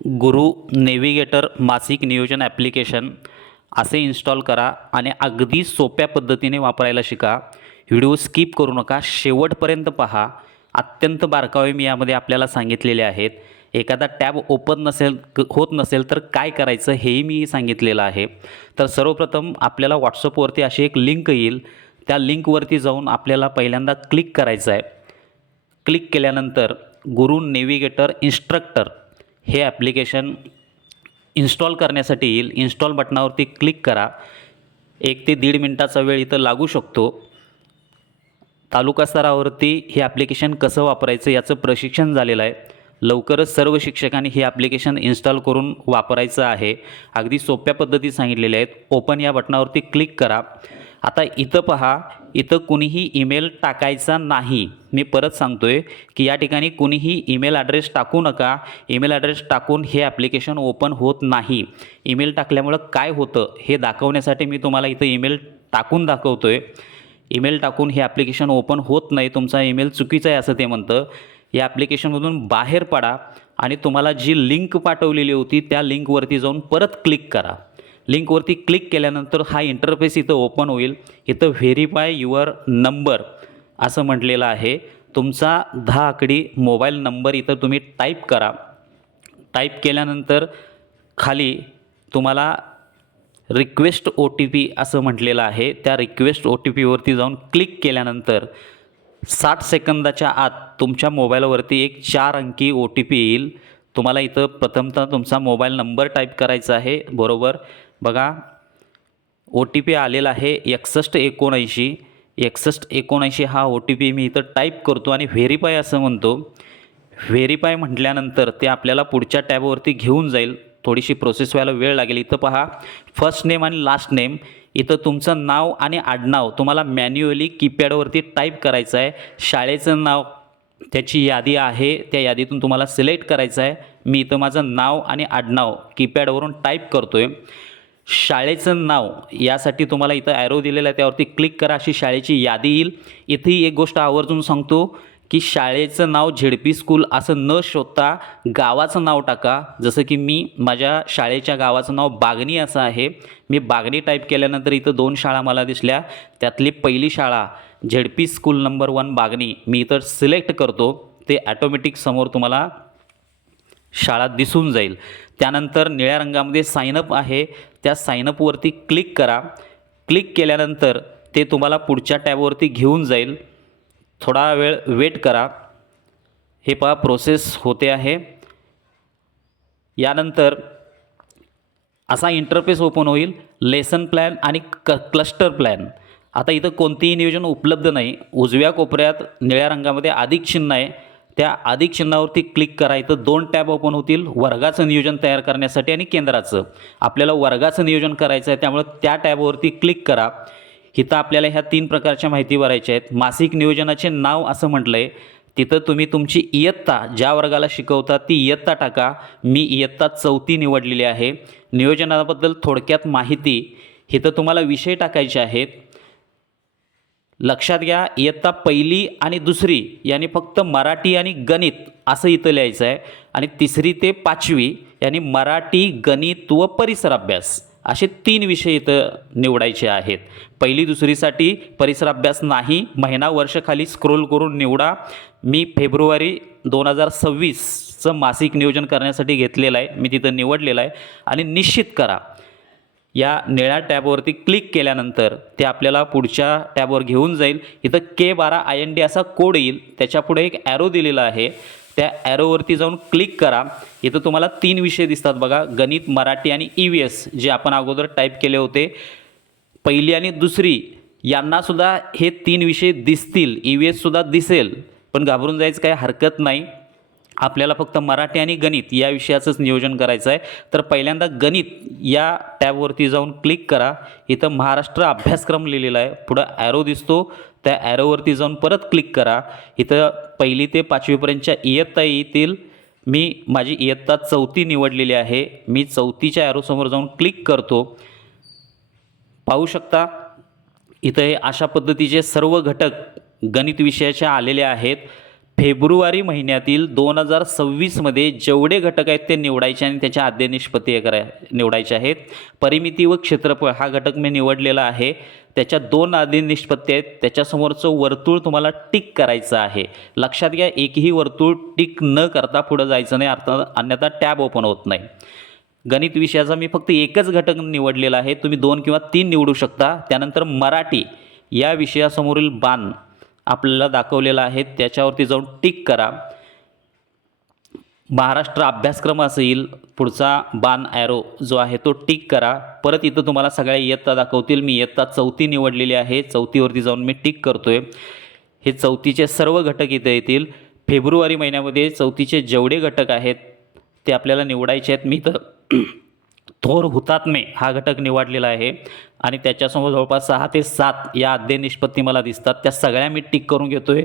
गुरु navigator मासिक नियोजन application असे इन्स्टॉल करा आणि अगदी सोप्या पद्धतीने वापरायला शिका. व्हिडिओ स्किप करू नका, शेवटपर्यंत पहा. अत्यंत बारकावे मी यामध्ये आपल्याला सांगितलेले आहेत. एखादा टॅब ओपन होत नसेल तर काय करायचं हेही मी सांगितलेलं आहे. तर सर्वप्रथम आपल्याला व्हॉट्सअपवरती अशी एक लिंक येईल. त्या लिंकवरती जाऊन आपल्याला पहिल्यांदा क्लिक करायचं आहे. क्लिक केल्यानंतर गुरु नेव्हिगेटर इन्स्ट्रक्टर हे ॲप्लिकेशन इन्स्टॉल करण्यासाठी येईल. इन्स्टॉल बटनावरती क्लिक करा. 1 ते 1.5 मिनटाचा वेळ इथं लागू शकतो. तालुका स्तरावरती हे ॲप्लिकेशन कसं वापरायचं याचं प्रशिक्षण झालेलं आहे. लवकरच सर्व शिक्षकांनी हे ॲप्लिकेशन इन्स्टॉल करून वापरायचं आहे. अगदी सोप्या पद्धती सांगितलेल्या आहेत. ओपन या बटनावरती क्लिक करा. आता इथं पहा, इथं कुणीही ईमेल टाकायचा नाही. मी परत सांगतोय की या ठिकाणी कुणीही ईमेल ॲड्रेस टाकू नका. ईमेल ॲड्रेस टाकून हे ॲप्लिकेशन ओपन होत नाही. ईमेल टाकल्यामुळं काय होतं हे दाखवण्यासाठी मी तुम्हाला इथं ईमेल टाकून दाखवतोय. ईमेल टाकून हे ॲप्लिकेशन ओपन होत नाही, तुमचा ईमेल चुकीचा आहे असं ते म्हणतं. या ॲप्लिकेशनमधून बाहेर पडा आणि तुम्हाला जी लिंक पाठवलेली होती त्या लिंकवरती जाऊन परत क्लिक करा. लिंकवरती क्लिक केल्यानंतर हा इंटरफेस इथं ओपन होईल. इथं व्हेरीफाय युअर नंबर असं म्हटलेलं आहे. तुमचा 10 आकडी मोबाईल नंबर इथं तुम्ही टाईप करा. टाईप केल्यानंतर खाली तुम्हाला रिक्वेस्ट OTP असं म्हटलेलं आहे. त्या रिक्वेस्ट OTPवरती जाऊन क्लिक केल्यानंतर 60 सेकंदाच्या आत तुमच्या मोबाईलवरती एक 4 अंकी OTP येईल. तुम्हाला इथं प्रथमतः तुमचा मोबाईल नंबर टाईप करायचा आहे. बरोबर बघा, OTP आलेला आहे 6179. 6179 हा OTP मी इथं टाईप करतो आणि व्हेरीफाय असं म्हणतो. व्हेरीफाय म्हटल्यानंतर ते आपल्याला पुढच्या टॅबवरती घेऊन जाईल. थोडीशी प्रोसेस व्हायला वेळ लागेल. इथं पहा, फर्स्ट नेम आणि लास्ट नेम. इथं तुमचं नाव आणि आडनाव तुम्हाला मॅन्युअली कीपॅडवरती टाईप करायचं आहे. शाळेचं नाव, त्याची यादी आहे, त्या यादीतून तुम्हाला सिलेक्ट करायचं आहे. मी इथं माझं नाव आणि आडनाव कीपॅडवरून टाईप करतो आहे. शाळेचं नाव यासाठी तुम्हाला इथं ॲरो दिलेला आहे, त्यावरती क्लिक करा. अशी शाळेची यादी येईल. इथेही एक गोष्ट आवर्जून सांगतो की शाळेचं नाव ZP स्कूल असं न शोधता गावाचं नाव टाका. जसं की मी माझ्या शाळेच्या गावाचं नाव बागणी असं आहे. मी बागणी टाईप केल्यानंतर इथं 2 शाळा मला दिसल्या. त्यातली पहिली शाळा ZP स्कूल नंबर 1 बागणी मी इथं सिलेक्ट करतो. ते ॲटोमॅटिक समोर तुम्हाला शाळा दिसून जाईल. त्यानंतर निळ्या रंगामध्ये साइनअप आहे, त्या साइनअपवरती क्लिक करा. क्लिक केल्यानंतर ते तुम्हाला पुढच्या टॅबवरती घेऊन जाईल. थोडा वेळ वेट करा. हे पहा, प्रोसेस होते आहे. यानंतर असा इंटरफेस ओपन होईल. लेसन प्लॅन आणि क्लस्टर प्लॅन. आता इथं कोणतेही नियोजन उपलब्ध नाही. उजव्या कोपऱ्यात निळ्या रंगामध्ये अधिक चिन्ह आहे, त्या अधिक चिन्हावरती क्लिक करा. इथं 2 टॅब ओपन होतील, वर्गाचं नियोजन तयार करण्यासाठी आणि केंद्राचं. आपल्याला वर्गाचं नियोजन करायचं आहे, त्यामुळे त्या टॅबवरती क्लिक करा. इथं आपल्याला ह्या 3 प्रकारच्या माहिती भरायच्या आहेत. मासिक नियोजनाचे नाव असं म्हटलं आहे. तिथं तुम्ही तुमची इयत्ता, ज्या वर्गाला शिकवता ती इयत्ता टाका. मी इयत्ता 4थी निवडलेली आहे. नियोजनाबद्दल थोडक्यात माहिती. इथं तुम्हाला विषय टाकायचे आहेत. लक्षात घ्या, इयत्ता 1ली आणि 2री यांनी फक्त मराठी आणि गणित असं इथं लिहायचं आहे. आणि 3री ते 5वी यांनी मराठी, गणित व परिसर अभ्यास असे 3 विषय इथं निवडायचे आहेत. 1ली 2रीसाठी परिसर अभ्यास नाही. महिना वर्ष खाली स्क्रोल करून निवडा. मी फेब्रुवारी 2026चं मासिक नियोजन करण्यासाठी घेतलेलं आहे, मी तिथं निवडलेलं आहे. आणि निश्चित करा. या निळ्या टॅबवरती क्लिक केल्यानंतर ते आपल्याला पुढच्या टॅबवर घेऊन जाईल. इथं K12IND असा कोड येईल. त्याच्यापुढे एक ॲरो दिलेला आहे, त्या ॲरोवरती जाऊन क्लिक करा. इथं तुम्हाला 3 विषय दिसतात बघा, गणित, मराठी आणि EVS, जे आपण अगोदर टाईप केले होते. 1ली आणि 2री यांनासुद्धा हे 3 विषय दिसतील, EVS सुद्धा दिसेल, पण घाबरून जायचं काही हरकत नाही. आपल्याला फक्त मराठी आणि गणित या विषयाचंच नियोजन करायचं आहे. तर पहिल्यांदा गणित या टॅबवरती जाऊन क्लिक करा. इथं महाराष्ट्र अभ्यासक्रम लिहिलेला आहे, पुढं ॲरो दिसतो, त्या ॲरोवरती जाऊन परत क्लिक करा. इथं 1ली ते 5वीपर्यंतच्या इयत्ता येतील. मी माझी इयत्ता 4थी निवडलेली आहे. मी 4थीच्या ॲरोसमोर जाऊन क्लिक करतो. पाहू शकता इथं हे अशा पद्धतीचे सर्व घटक गणित विषयाचे आलेले आहेत. फेब्रुवारी महिन्यातील 2026मध्ये जेवढे घटक आहेत ते निवडायचे आणि त्याच्या आद्य निष्पत्ती निवडायचे आहेत. परिमिती व क्षेत्रफळ हा घटक मी निवडलेला आहे. त्याच्या 2 आद्य निष्पत्ती आहेत. त्याच्यासमोरचं वर्तुळ तुम्हाला टिक करायचं आहे. लक्षात घ्या, एकही वर्तुळ टिक न करता पुढं जायचं नाही, अर्थात अन्यथा टॅब ओपन होत नाही. गणित विषयाचा मी फक्त एकच घटक निवडलेला आहे. तुम्ही 2 किंवा 3 निवडू शकता. त्यानंतर मराठी या विषयासमोरील बाण आपल्याला दाखवलेला आहे, त्याच्यावरती जाऊन टिक करा. महाराष्ट्र अभ्यासक्रम असेल, पुढचा बाण ॲरो जो आहे तो टिक करा. परत इथं तुम्हाला सगळ्या इयत्ता दाखवतील. मी इयत्ता 4थी निवडलेली आहे. 4थीवरती जाऊन मी टिक करतोय. हे 4थीचे सर्व घटक इथे येतील. फेब्रुवारी महिन्यामध्ये 4थीचे जेवढे घटक आहेत ते आपल्याला निवडायचे आहेत. मी इथं थोर हुतात्मे हा घटक निवडलेला आहे आणि त्याच्यासमोर जवळपास 6 ते 7 या आद्य निष्पत्ती मला दिसतात. त्या सगळ्या मी टिक करून घेतोय.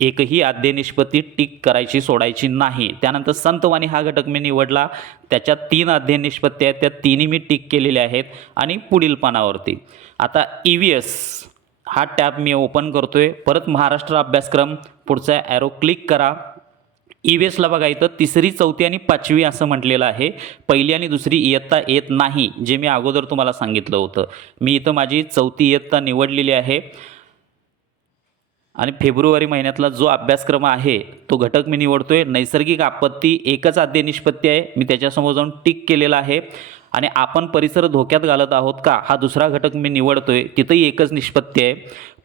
एकही आद्य निष्पत्ती टिक करायची सोडायची नाही. त्यानंतर संतवाणी हा घटक मी निवडला. त्याच्यात 3 आद्य निष्पत्ती आहेत. त्या 3ही मी टिक केलेल्या आहेत. आणि पुढील पानावरती आता EVS हा टॅब मी ओपन करतोय. परत महाराष्ट्र अभ्यासक्रम पुढचा ॲरो क्लिक करा. EVSला बघा इथं 3री 4थी आणि 5वी असं म्हटलेलं आहे. पहिली आणि दुसरी इयत्ता येत नाही, जे मी अगोदर तुम्हाला सांगितलं होतं. मी इथं माझी 4थी इयत्ता निवडलेली आहे आणि फेब्रुवारी महिन्यातला जो अभ्यासक्रम आहे तो घटक मी निवडतोय. नैसर्गिक आपत्ती एकच आद्य निष्पत्ती आहे. मी त्याच्यासमोर जाऊन टिक केलेला आहे. आणि आपण परिसर धोक्यात घालत आहोत का हा दुसरा घटक मी निवडतोय. तिथंही एकच निष्पत्ती आहे.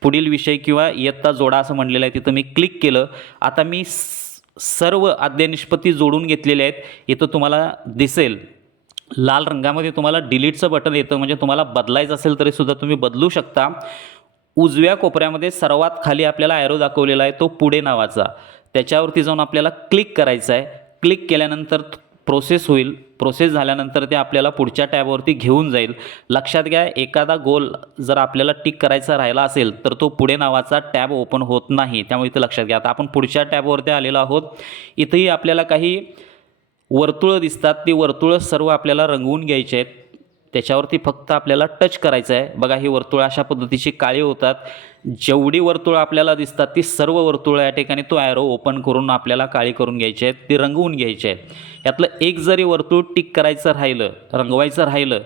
पुढील विषय किंवा इयत्ता जोडा असं म्हटलेलं आहे. तिथं मी क्लिक केलं. आता मी सर्व आद्य निष्पत्ती जोडून घेतलेल्या आहेत. इथं तुम्हाला दिसेल लाल रंगामध्ये तुम्हाला डिलीटचं बटन येतं, म्हणजे तुम्हाला बदलायचं असेल तरीसुद्धा तुम्ही बदलू शकता. उजव्या कोपऱ्यामध्ये सर्वात खाली आपल्याला ॲरो दाखवलेला आहे तो पुढे नावाचा, त्याच्यावरती जाऊन आपल्याला क्लिक करायचं आहे. क्लिक केल्यानंतर प्रोसेस होईल. प्रोसेस झाल्यानंतर ते आपल्याला पुढच्या टॅबवरती घेऊन जाईल. लक्षात घ्या, एखादा गोल जर आपल्याला टिक करायचा राहिला असेल तर तो पुढे नावाचा टॅब ओपन होत नाही. त्यामुळे इथं लक्षात घ्या. आता आपण पुढच्या टॅबवरती आलेलो आहोत. इथंही आपल्याला काही वर्तुळं दिसतात. ती वर्तुळं सर्व आपल्याला रंगवून घ्यायची आहेत. त्याच्यावरती फक्त आपल्याला टच करायचं आहे. बघा, ही वर्तुळं अशा पद्धतीची काळी होतात. जेवढी वर्तुळं आपल्याला दिसतात ती सर्व वर्तुळं या ठिकाणी तो ॲरो ओपन करून आपल्याला काळी करून घ्यायची आहेत, ती रंगवून घ्यायची आहेत. यातलं एक जरी वर्तुळ टिक करायचं राहिलं, रंगवायचं राहिलं,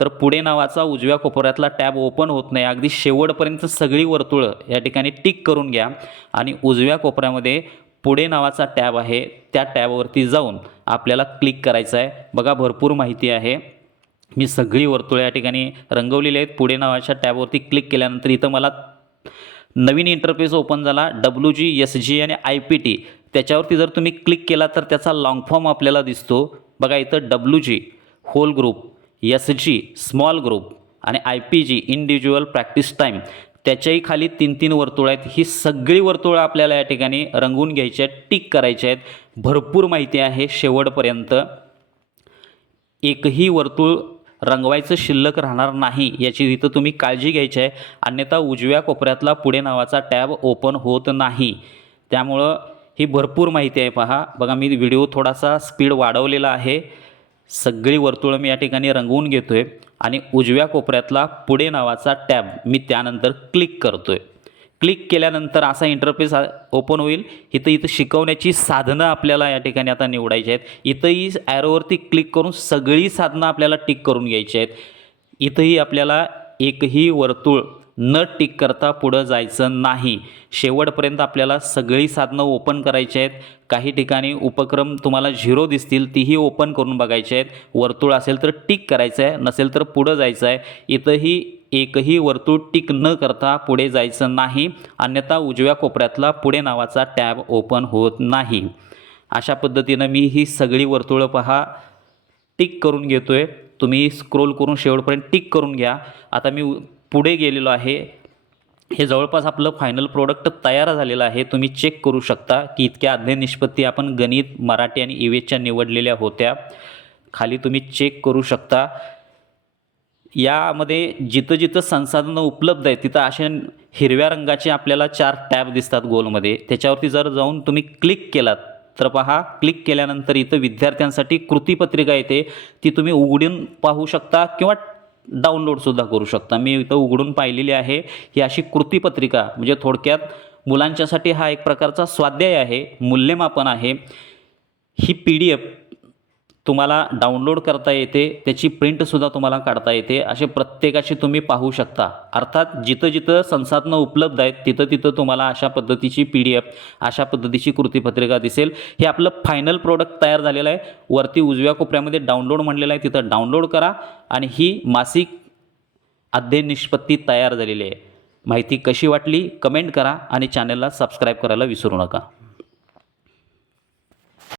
तर पुढे नावाचा उजव्या कोपऱ्यातला टॅब ओपन होत नाही. अगदी शेवटपर्यंत सगळी वर्तुळं या ठिकाणी टिक करून घ्या आणि उजव्या कोपऱ्यामध्ये पुढे नावाचा टॅब आहे त्या टॅबवरती जाऊन आपल्याला क्लिक करायचं आहे. बघा, भरपूर माहिती आहे. मी सगळी वर्तुळे या ठिकाणी रंगवलेली आहेत. पुढे नावाच्या टॅबवरती क्लिक केल्यानंतर इथं मला नवीन इंटरफेस ओपन झाला. WG, SG आणि IPT त्याच्यावरती जर तुम्ही क्लिक केला तर त्याचा लॉंग फॉर्म आपल्याला दिसतो. बघा, इथं WG whole group, SG small group आणि IPG इंडिव्हिज्युअल प्रॅक्टिस टाईम त्याच्याही खाली 3-3 वर्तुळ आहेत. ही सगळी वर्तुळं आपल्याला या ठिकाणी रंगवून घ्यायची आहेत, टिक करायचे आहेत. भरपूर माहिती आहे शेवटपर्यंत. एकही वर्तुळ रंगवायचं शिल्लक राहणार नाही याची इथं तुम्ही काळजी घ्यायची आहे. अन्यथा उजव्या कोपऱ्यातला पुढे नावाचा टॅब ओपन होत नाही. त्यामुळं ही भरपूर माहिती आहे. पहा, बघा, मी व्हिडिओ थोडासा स्पीड वाढवलेला आहे. सगळी वर्तुळं मी या ठिकाणी रंगवून घेतोय आणि उजव्या कोपऱ्यातला पुढे नावाचा टॅब मी त्यानंतर क्लिक करतोय. क्लिक केल्यानंतर असा इंटरफेस ओपन होईल. इथं शिकवण्याची साधनं आपल्याला या ठिकाणी आता निवडायची आहेत. इथंही ॲरोवरती क्लिक करून सगळी साधनं आपल्याला टिक करून घ्यायची आहेत. इथंही आपल्याला एकही वर्तुळ न टिक करता पुढं जायचं नाही. शेवटपर्यंत आपल्याला सगळी साधनं ओपन करायची आहेत. काही ठिकाणी उपक्रम तुम्हाला 0 दिसतील, तीही ओपन करून बघायचे आहेत. वर्तुळ असेल तर टिक करायचं आहे, नसेल तर पुढं जायचं आहे. इथंही एकही वर्तुळ टिक न करता पुढे जायचं नाही, अन्यथा उजव्या कोपऱ्यातला पुढे नावाचा टॅब ओपन होत नाही. अशा पद्धतीनं मी ही सगळी वर्तुळं पहा टिक करून घेतोय. तुम्ही स्क्रोल करून शेवटपर्यंत टिक करून घ्या. आता मी पुढे गेलेलो आहे. हे जवळपास आपलं फायनल प्रोडक्ट तयार झालेलं आहे. तुम्ही चेक करू शकता की इतक्या आद्य निष्पत्ती आपण गणित, मराठी आणि EVSच्या निवडलेल्या होत्या. खाली तुम्ही चेक करू शकता. यामध्ये जिथं जिथं संसाधनं उपलब्ध आहेत तिथं अशा हिरव्या रंगाचे आपल्याला 4 टॅब दिसतात गोलमध्ये. त्याच्यावरती जर जाऊन तुम्ही क्लिक केलात तर पहा, क्लिक केल्यानंतर इथं विद्यार्थ्यांसाठी कृतीपत्रिका येते. ती तुम्ही उघडून पाहू शकता किंवा डाउनलोडसुद्धा करू शकता. मी इथं उघडून पाहिलेली आहे. ही अशी कृतीपत्रिका, म्हणजे थोडक्यात मुलांच्यासाठी हा एक प्रकारचा स्वाध्याय आहे, मूल्यमापन आहे. ही PDF तुम्हाला डाउनलोड करता येते, त्याची प्रिंटसुद्धा तुम्हाला काढता येते. असे प्रत्येकाची तुम्ही पाहू शकता. अर्थात जिथं जिथं संसाधनं उपलब्ध आहेत तिथं तिथं तुम्हाला अशा पद्धतीची PDF, अशा पद्धतीची कृतीपत्रिका दिसेल. हे आपलं फायनल प्रोडक्ट तयार झालेलं आहे. वरती उजव्या कोपऱ्यामध्ये डाउनलोड म्हणलेलं आहे, तिथं डाउनलोड करा आणि ही मासिक अध्ययन निष्पत्ती तयार झालेली आहे. माहिती कशी वाटली कमेंट करा आणि चॅनलला सबस्क्राईब करायला विसरू नका.